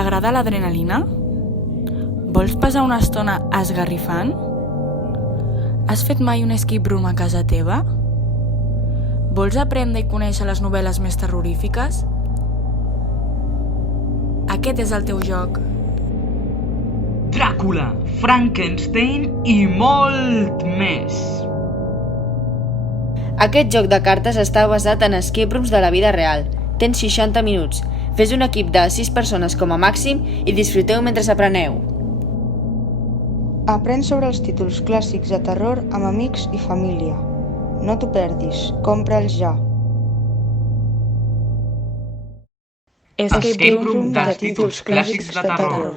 T'agrada l'adrenalina? Vols passar una estona esgarrifant? Has fet mai un escape room a casa teva? Vols aprendre i conèixer les novel·les més terrorífiques? Aquest és el teu joc. Dràcula, Frankenstein i molt més. Aquest joc de cartes està basat en escape rooms de la vida real. Tens 60 minuts. Fes un equip de 6 persones com a màxim i disfruteu mentre apreneu. Aprèn sobre els títols clàssics de terror amb amics i família. No t'ho perdis, compra'ls ja. Escape room de títols clàssics de terror.